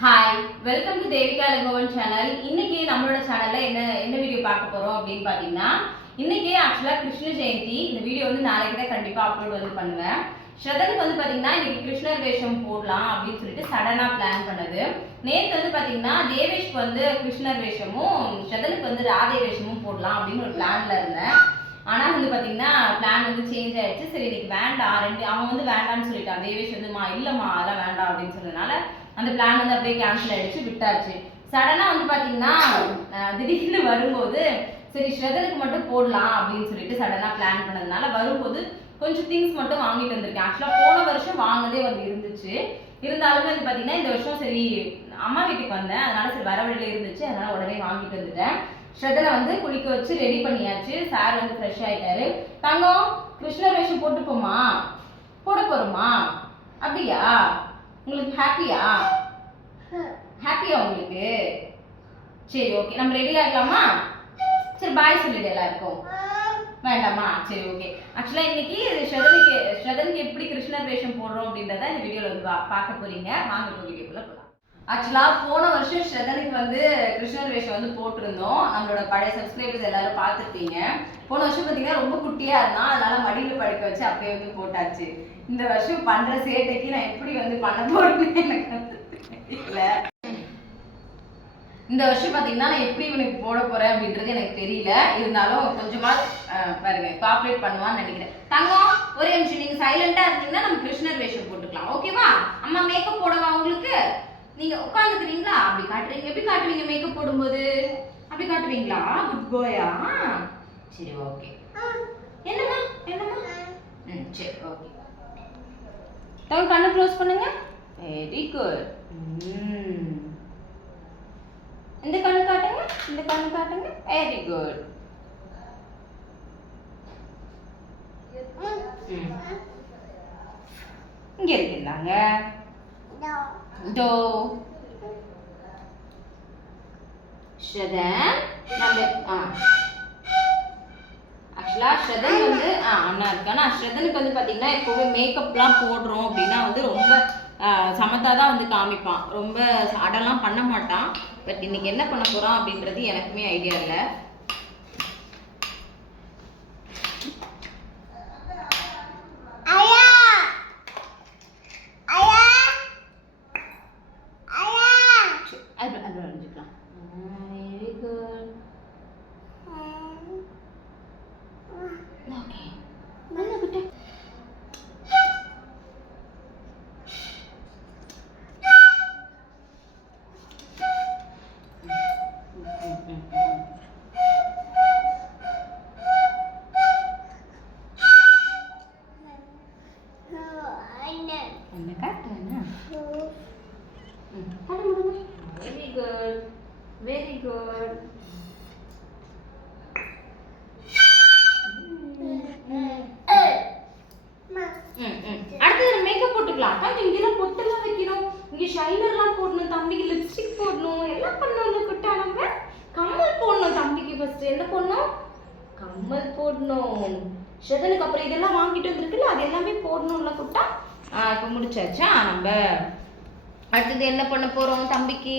Hi welcome to Devika லகோவன் channel இன்னைக்கு நம்மளோட சேனல்ல என்ன என்ன வீடியோ பார்க்க போறோம் அப்படின்னு பாத்தீங்கன்னா இன்னைக்கு ஆக்சுவலா கிருஷ்ண ஜெயந்தி இந்த வீடியோ வந்து நாளைக்கு தான் கண்டிப்பா அப்லோட் வந்து பண்ணுவேன். ஸ்ரதனுக்கு வந்து பாத்தீங்கன்னா இன்னைக்கு கிருஷ்ணர் வேஷம் போடலாம் அப்படின்னு சொல்லிட்டு சடனா பிளான் பண்ணது. நேற்று வந்து பாத்தீங்கன்னா தேவேஷ்க்கு வந்து கிருஷ்ணர் வேஷமும் ஸ்ரதனுக்கு வந்து ராதே வேஷமும் போடலாம் அப்படின்னு ஒரு பிளான்ல இருந்தேன். ஆனால் வந்து பார்த்தீங்கன்னா பிளான் வந்து சேஞ்ச் ஆயிடுச்சு. சரி இன்னைக்கு வேண்டாம். ரெண்டு அவன் வந்து வேண்டாம்னு சொல்லிட்டான். தேவேஷ் வந்துமா இல்லைம்மா அதெல்லாம் வேண்டாம் அப்படின்னு சொன்னதுனால அந்த பிளான் வந்து அப்படியே கேன்சல் ஆயிடுச்சு விட்டாச்சு. சடனா வந்து பாத்தீங்கன்னா திடீர்னு வரும்போது சரி ஸ்வெதருக்கு மட்டும் போடலாம் அப்படின்னு சொல்லிட்டு சடனா பிளான் பண்ணதுனால வரும்போது கொஞ்சம் திங்ஸ் மட்டும் வாங்கிட்டு வந்திருக்கேன். ஆக்சுவலா போன வருஷம் வாங்கினதே வந்து இருந்துச்சு. இருந்தாலுமே வந்து பாத்தீங்கன்னா இந்த வருஷம் சரி அம்மா வீட்டுக்கு வந்தேன். அதனால சரி வர வழியில இருந்துச்சு. அதனால உடனே வாங்கிட்டு வந்துட்டேன். ஸ்ரதனை வந்து குளிக்க வச்சு ரெடி பண்ணியாச்சு. சார் வந்து ஃப்ரெஷ் ஆயிட்டாரு. தங்கம் கிருஷ்ணர் வேஷம் போட்டு போமா போட போறோமா? அப்படியா? உங்களுக்கு ஹாப்பியா ஹாப்பியா உங்களுக்கு? சரி ஓகே நம்ம ரெடி ஆகலாமா சரி பாய் சொல்லிடு எல்லாருக்கும். வேண்டாமா? சரி ஓகே ஆக்சுவலாக இன்னைக்கு ஸ்ரதனுக்கு ஸ்ரதனுக்கு எப்படி கிருஷ்ணர் வேஷம் போடுறோம் அப்படின்றத இந்த வீடியோவில் வந்து பார்க்க போறீங்க. வாங்க இப்போ வீடியோக்குள்ள போகலாம் ஆக்சுவலாக போன வருஷம் ஸ்ரதனுக்கு வந்து கிருஷ்ணர் வேஷம் வந்து போட்டிருந்தோம். நம்மளோட பழைய சப்ஸ்கிரைபர்ஸ் எல்லாரும் பார்த்துருப்பீங்க. போன வருஷம் பார்த்தீங்கன்னா ரொம்ப குட்டியாக இருந்தான் அதனால மடியில் படுக்க வச்சு அப்படியே வந்து போட்டாச்சு. இந்த வருஷம் பண்ணுற சேட்டைக்கு நான் எப்படி வந்து பண்ண போறேன்னு எனக்கு வந்து தெரியல. இந்த வருஷம் பார்த்தீங்கன்னா நான் எப்படி இவனுக்கு போட போறேன் அப்படின்றது எனக்கு தெரியல. இருந்தாலும் கொஞ்சமா பாருங்க காப்ரேட் பண்ணுவான்னு நினைக்கிறேன். தங்கம் ஒரே நிமிஷம் நீங்க சைலண்டா இருந்தீங்கன்னா நம்ம கிருஷ்ணர் வேஷம் போட்டுக்கலாம். ஓகேவா அம்மா மேக்கப் போடவா உங்களுக்கு? நீங்க உட்காந்துக்கிறீங்களா அப்படி காட்டுறீங்க. எப்படி காட்டுவீங்க? மேக்கப் போடும்போது? அப்படி காட்டுவீங்களா? குட் பாயா சரி ஓகே என்னம்மா? என்னம்மா? ம் சரி ஓகே டவுன் கண்ணை க்ளோஸ் பண்ணுங்க. வெரி குட் இந்த கண்ணு காட்டுங்க. இந்த கண்ணு காட்டுங்க. வெரி குட் இங்க இருக்குந்தாங்க இதோ. ஷதன் நம்ம ஆ. ஆக்சுவலா ஷதன் வந்து ஆ அண்ணா இருக்கானா ஷதனுக்கு வந்து பாத்தீங்கன்னா எப்போவுமே மேக்கப்லாம் போடுறோம் அப்படின்னா வந்து ரொம்ப சமத்தா தான் வந்து காமிப்பான். ரொம்ப அடலாம் பண்ண மாட்டான். பட் இன்னைக்கு என்ன பண்ண போறான் அப்படின்றது எனக்குமே ஐடியா இல்லை. என்ன காட்டுறேன்னா வெரி குட் வெரி குட் அடுத்தது மேக்கப் போட்டுக்கலாம். அக்கா இங்கெல்லாம் பொட்டெல்லாம் வைக்கணும். இங்க ஷைனர்லாம் போடணும் தம்பிக்கு லிப்ஸ்டிக் போடணும் எல்லாம் பண்ணணும் குட்டா நம்ம. கம்மல் போடணும் தம்பிக்கு ஃபர்ஸ்ட் என்ன போடணும்? கம்மல் போடணும். ஷதனுக்கு அப்புறம் இதெல்லாம் வாங்கிட்டு வந்திருக்குல்ல அது எல்லாமே போடணும்ல குட்டா? ஆ இப்போ முடிச்சாச்சா? நம்ம அடுத்தது என்ன பண்ண போறோம் தம்பிக்கு?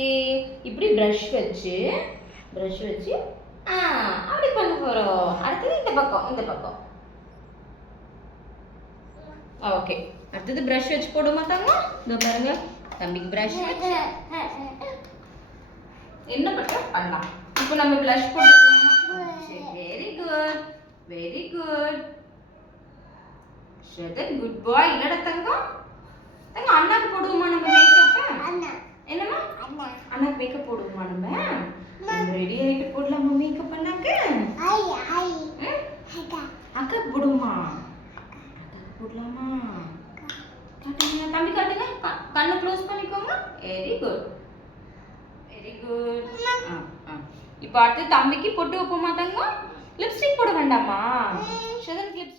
இப்படி ப்ரஷ் வச்சு ப்ரஷ் வச்சு அப்படி பண்ண போறோம். அடுத்தது இந்த பக்கம் இந்த பக்கம். ஓகே. அடுத்தது ப்ரஷ் வச்சு போட மாட்டாங்க இதோ பாருங்க. தம்பிக்கு ப்ரஷ் என்ன பண்ற? பண்ணலாம். இப்போ நம்ம ப்ளஷ் போட்டுக்கலாமா? வெரி குட் வெரி குட் ஸ்ரதன் குட் பாய் இல்லடா தங்கம். தங்கம் அண்ணாக்கு போடுவோமா நம்ம மேக்கப் என்னம்மா? அண்ணாக்கு மேக்கப் போடுவோமா நம்ம? ரெடி ஆயிட்டு போடலாமா மேக்கப் அண்ணாக்கு? ம்? அக்காக்கு போடுவோமா? அக்காக்கு போடலாமா? காட்டுங்க தம்பி காட்டுங்க. கண்ணை க்ளோஸ் பண்ணிக்கோங்க. வெரி குட் வெரி குட் இப்போ அடுத்து தம்பிக்கு பொட்டு வைப்ப மாட்டாங்க லிப்ஸ்டிக் போட வேண்டாமா? ஷதனுக்கு லிப்ஸ்டிக்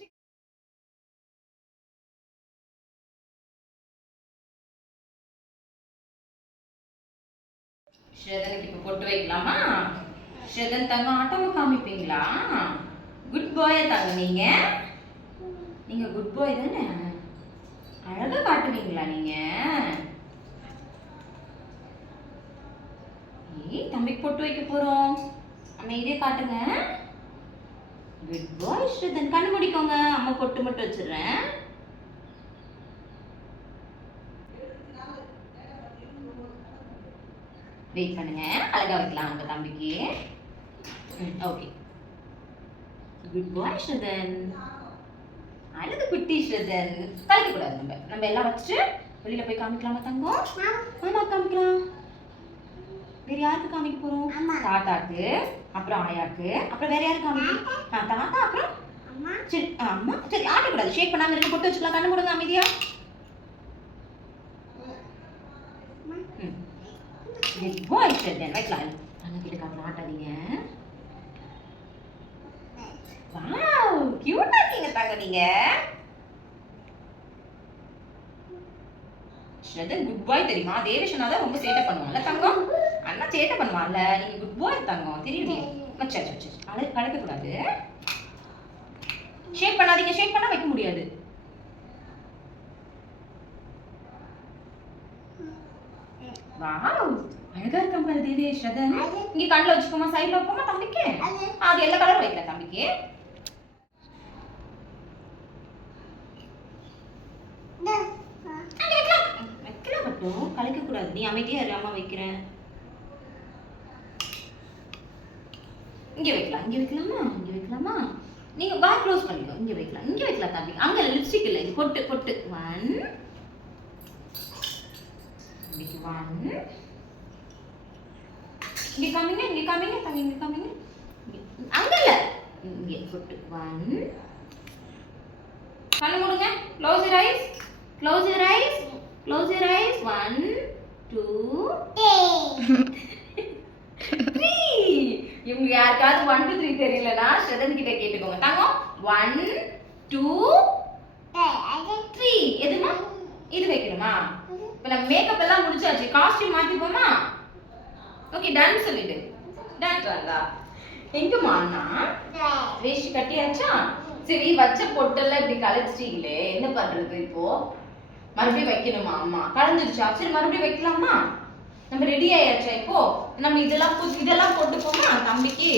ஸ்ரதனுக்கு இப்போ பொட்டு வைக்கலாமா? ஸ்ரதன் தங்கம் ஆட்டமா காமிப்பீங்களா? குட் பாயா தாங்க நீங்க. நீங்க குட் பாய் தானே? அழகா காட்டுவீங்களா நீங்க? ஏய் தம்பிக்கு பொட்டு வைக்க போறோம். அமைதியே காட்டுங்க. குட் பாய் ஸ்ரீதன் கண்ணு முடிக்கோங்க. அம்மா பொட்டு மட்டும் வச்சிடுறேன். வெயிட் பண்ணுங்க. அழகா வைக்கலாம் உங்க தம்பிக்கு. ஓகே குட் பாய் ஸ்ரீதன் அழகு குட்டி ஸ்ரீதன் கலைக்க கூடாது நம்ம. நம்ம எல்லாம் வச்சுட்டு வெளியில போய் காமிக்கலாமா தங்கம்? ஆமா காமிக்கலாம். வேற யாருக்கு காமிக்க போறோம்? தாத்தாக்கு அப்புறம் ஆயாக்கு அப்புறம் வேற யாருக்கு காமிக்க தாத்தா அப்புறம் சரி ஆ, அம்மா. சரி ஆட்டக்கூடாது. ஷேக் பண்ணாம இருக்க போட்டு வச்சுக்கலாம். கண்ணு கொடுங்க அமைதியா. குட் பாய் ஸ்ரீதன் வைக்கலாம் அண்ணா கிட்ட காமிக்கலாம் ஆட்டாதீங்க வாவ் கியூட்டா இருக்கீங்க தாங்க நீங்க. ஸ்ரதன் குட் பாய் தெரியுமா? தேவேஷனா தான் ரொம்ப சேட்டை பண்ணுவான்ல தங்கம். அண்ணா சேட்டை பண்ணுவான்ல. நீங்க குட் பாய் தங்கம். தெரியுமா? சரி சரி சரி. அழை கலக்க கூடாது ஷேக் பண்ணாதீங்க. ஷேக் பண்ணா வைக்க முடியாது. வாவ் அழகா இருக்கான் பாரு தேவி ஸ்ரதன் இங்க கண்ணுல வச்சுக்கோமா சைடுல வைப்போமா தம்பிக்கு? அது எல்லா கலரும் வைக்கிறேன் தம்பிக்கு. மட்டும் கலைக்க கூடாது. நீ அமைதியா இரு அம்மா வைக்கிறேன். இங்க வைக்கலாம். இங்க வைக்கலாமா? இங்க வைக்கலாமா? நீங்க வா க்ளோஸ் பண்ணிக்கோ. இங்க வைக்கலாம். இங்க வைக்கலாம் தம்பி. அங்க லிப்ஸ்டிக் இல்ல. இது பொட்டு பொட்டு ஒன் ஒன் இங்கே காமிங்க இங்கே காமிங்க தங்க இங்கே காமிங்க அங்கே இல்லை இங்கே ஃபுட்டு ஒன் கண்ணு மூடுங்க close your eyes close your eyes close your eyes one two three இவங்க யாருக்காவது ஒன் டூ த்ரீ தெரியலனா ஸ்ரதன் கிட்ட கேட்டுக்கோங்க. தங்கம் ஒன் டூ த்ரீ எதுமா? இது வைக்கணுமா? இப்போ நம்ம மேக்கப் எல்லாம் முடிச்சாச்சு. காஸ்டியூம் மாற்றிப்போமா ஓகே டன் சொல்லிடு. டன் வரலா எங்கம்மாண்ணா வேஷ்டி கட்டியாச்சா? சரி வச்ச பொட்டெல்லாம் இப்படி கலைச்சிட்டீங்களே என்ன பண்றது இப்போ? மறுபடியும் வைக்கணுமா அம்மா? கலந்துருச்சா? சரி மறுபடியும் வைக்கலாமா? நம்ம ரெடி ஆயாச்சா இப்போ? நம்ம இதெல்லாம் இதெல்லாம் போட்டுப்போமா? தம்பிக்கு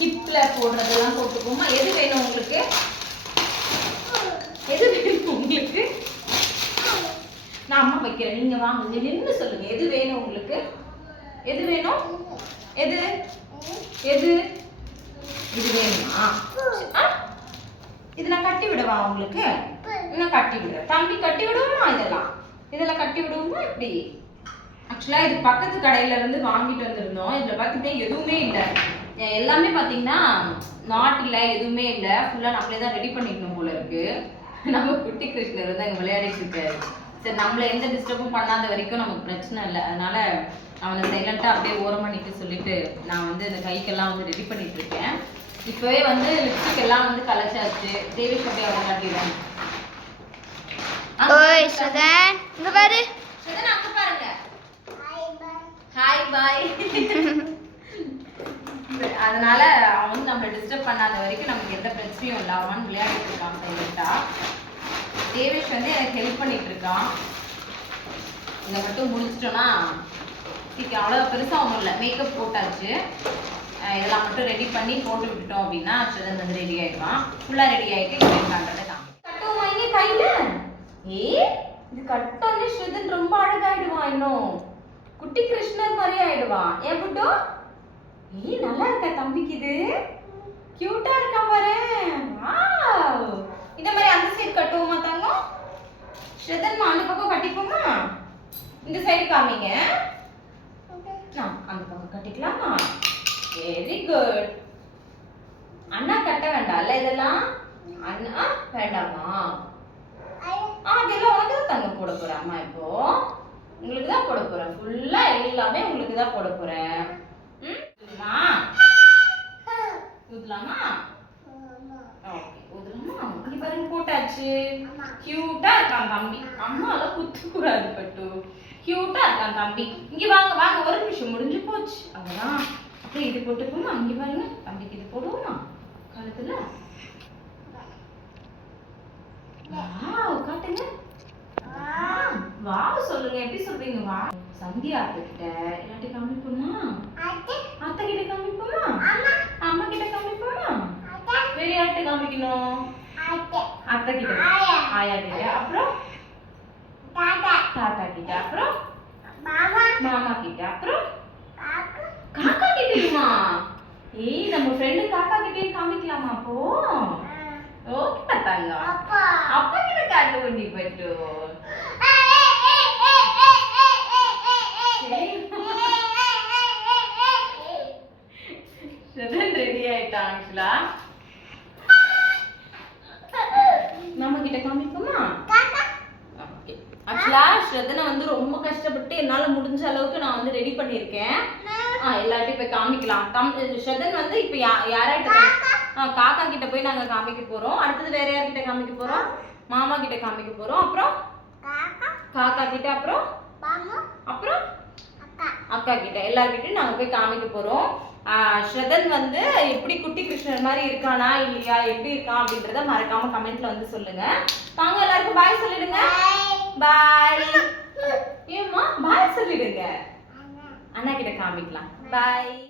ஹிப்ல போடுறதெல்லாம் போட்டுப்போமா? எது வேணும் உங்களுக்கு? எது வேணும் உங்களுக்கு? நான் அம்மா வைக்கிறேன். நீங்க வாங்க. நின்று சொல்லுங்க. எது வேணும் உங்களுக்கு? எது வேணும்? எது? எது? இது வேணுமா? ஆ? இது நான் கட்டி விடவா உங்களுக்கு? நான் கட்டி விடுறேன். தம்பி கட்டி விடுவோமா இதெல்லாம்? இதெல்லாம் கட்டி விடுவோமா இப்படி? ஆக்சுவலாக இது பக்கத்து கடையில இருந்து வாங்கிட்டு வந்திருந்தோம். இதில் பார்த்தீங்கன்னா எதுவுமே இல்லை. எல்லாமே பார்த்தீங்கன்னா நாட் இல்லை. எதுவுமே இல்லை ஃபுல்லாக நம்மளே தான் ரெடி பண்ணிக்கணும் போல இருக்கு. நம்ம குட்டி கிருஷ்ணர் வந்து அங்கே விளையாடிட்டு இருக்காரு. சரி நம்மள எந்த டிஸ்டர்பும் பண்ணாத வரைக்கும் நமக்கு பிரச்சனை இல்லை. அதனால அவனை சைலண்டா அப்படியே ஓரமா நிக்க சொல்லிட்டு நான் வந்து இந்த கைக்கெல்லாம் வந்து ரெடி பண்ணிட்டு இருக்கேன் இப்பவே வந்து லிப்ஸ்டிக் எல்லாம் வந்து கலைச்சாச்சு தேவி அப்படியே அவனை காட்டிடுவேன். ஓய் சதன் இங்க பாரு. சுதன், அங்க பாருங்க. ஹாய் பாய் அதனால அவன் வந்து நம்மளை டிஸ்டர்ப் பண்ணாத வரைக்கும் நமக்கு எந்த பிரச்சனையும் இல்லை. அவன் விளையாடிட்டு இருக்கான் சைலண்டா தேவேஷ் வந்து எனக்கு ஹெல்ப் பண்ணிட்டு இருக்கான் இதை மட்டும் முடிச்சிட்டோம்னா சீக்கிரம் அவ்வளோ பெருசாக ஒன்றும் இல்லை. மேக்கப் போட்டாச்சு. இதெல்லாம் மட்டும் ரெடி பண்ணி போட்டு விட்டுட்டோம் அப்படின்னா சுதன் வந்து ரெடி ஆயிடுவான். ஃபுல்லாக ரெடி ஆகிட்டு இப்போ பண்ணுறதை காமி கட்டுவோமா இங்கே கையில்? ஏ? இது கட்டோன்னே ஸ்ருதன் ரொம்ப அழகாயிடுவான் இன்னும். குட்டி கிருஷ்ணர் மாதிரி ஆயிடுவான் ஏன் புட்டு? ஏய் நல்லா இருக்கா தம்பிக்கு இது? கியூட்டா இருக்கா பாரு. இந்த மாதிரி அந்த சைடு கட்டுவோமா தங்கம்? ஸ்ருதன் அந்த பக்கம் கட்டிப்போமா? இந்த சைடு காமிங்க. ஆ, அந்த பக்கம் கட்டிக்கலாமா வெரி குட் அண்ணா கட்ட வேண்டாம்ல இதெல்லாம்? அண்ணா வேண்டாமா? ஆ அதெல்லாம் உனக்கு தான் தங்க போட போறேன் அம்மா இப்போ. உங்களுக்கு தான் போட போறேன். ஃபுல்லா எல்லாமே உங்களுக்கு தான் போட போறேன். ஊதுமா ஊதலாமா ஓகே பாருங்க போட்டாச்சு. கியூட்டா இருக்கான் தம்பி. அம்மால குத்து கூடாது பட்டு. கியூட்டா இருக்கான் தம்பி. இங்க வாங்க வாங்க ஒரு நிமிஷம் முடிஞ்சு போச்சு. அவ்வளவுதான். அப்புறம் இது போட்டுக்கோமா இங்க பாருங்க. தம்பிக்கு இது போடுவோமா? கழுத்துல? வாவ் காட்டுங்க. வாவ் சொல்லுங்க. எப்படி சொல்றீங்க? வா சந்தியா கிட்ட இல்லாட்டி காமிப்போமா? அத்தை. கிட்ட காமிப்போமா? அம்மா. கிட்ட காமிப்போமா? வேற யார்கிட்ட காமிக்கணும்? அத்தை. கிட்ட ஆயா. கிட்ட அப்புறம்? தாத்தா. கிட்ட அப்புறம்? மாமா. கிட்ட அப்புறம்? காக்கா. கிட்டயுமா ஏய் நம்ம ஃப்ரெண்டு காக்கா கிட்டயும் காமிக்கலாமா அப்போ? ஓகே பார்த்தாங்க அப்பா. கிட்ட காட்ட வேண்டி பட்டு ரெடி ஆயிட்டான் ஆக்சுவலா மாமா கிட்ட காமிப்போமா ஓகே ஆக்சுவலா ஸ்ரதனை வந்து ரொம்ப கஷ்டப்பட்டு என்னால முடிஞ்ச அளவுக்கு நான் வந்து ரெடி பண்ணியிருக்கேன். ஆ எல்லார்ட்டையும் போய் காமிக்கலாம். தம் ஸ்ரதன் வந்து இப்போ யா யார்கிட்ட ஆ காக்கா கிட்ட போய் நாங்க காமிக்க போறோம். அடுத்தது வேற யார்கிட்ட காமிக்க போறோம்? மாமா கிட்ட காமிக்க போறோம். அப்புறம்? காக்கா. கிட்ட அப்புறம்? அப்புறம்? அக்கா. கிட்ட எல்லார்கிட்டயும் நாங்க போய் காமிக்க போறோம். ஆ, ஸ்ரதன் வந்து எப்படி குட்டி கிருஷ்ணர் மாதிரி இருக்கானா இல்லையா எப்படி இருக்கான் அப்படின்றத மறக்காம கமெண்ட்ல வந்து சொல்லுங்க. வாங்க எல்லாருக்கும் பாய் சொல்லிடுங்க. பாய். ஏம்மா பாய் சொல்லிடுங்க. அண்ணா கிட்ட காமிக்கலாம். பாய்.